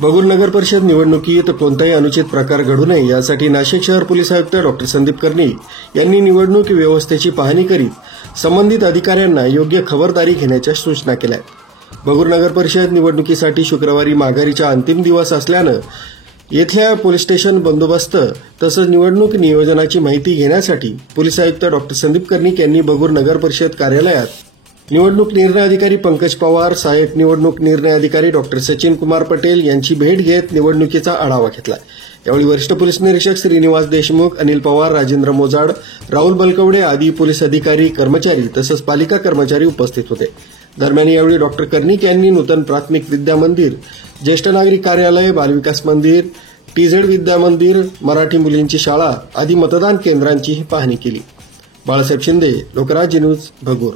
भगूर नगर परिषद निवडणुकीत कोणताही अनुचित प्रकार घडू नये यासाठी नाशिक शहर पोलीस आयुक्त डॉक्टर संदीप कर्णिक यांनी निवडणूक व्यवस्थेची पाहणी करीत संबंधित अधिकाऱ्यांना योग्य खबरदारी घेण्याच्या सूचना केल्या. भगूर नगर परिषद निवडणुकीसाठी शुक्रवारी माघारीचा अंतिम दिवस असल्यानं येथल्या पोलीस स्टेशन बंदोबस्त तसंच निवडणूक नियोजनाची माहिती घेण्यासाठी पोलीस आयुक्त डॉक्टर संदीप कर्णिक यांनी भगूर नगर परिषद कार्यालयात निवडणूक निर्णय अधिकारी पंकज पवार, सहाय्यक निवडणूक निर्णय अधिकारी डॉक्टर सचिन कुमार पटेल यांची भेट घेत निवडणुकीचा आढावा घेतला. यावेळी वरिष्ठ पोलीस निरीक्षक श्रीनिवास देशमुख, अनिल पवार, राजेंद्र मोजाड, राहुल बलकवडे आदी पोलीस अधिकारी, कर्मचारी तसंच पालिका कर्मचारी उपस्थित होते. दरम्यान यावेळी डॉक्टर कर्णिक यांनी नूतन प्राथमिक विद्या मंदिर, ज्येष्ठ नागरिक कार्यालय, बालविकास मंदिर, टीझेड विद्या मंदिर, मराठी मुलींची शाळा आदी मतदान केंद्रांचीही पाहणी केली. बाळासाहेब शिंदे, लोकराज्य न्यूज, भगूर.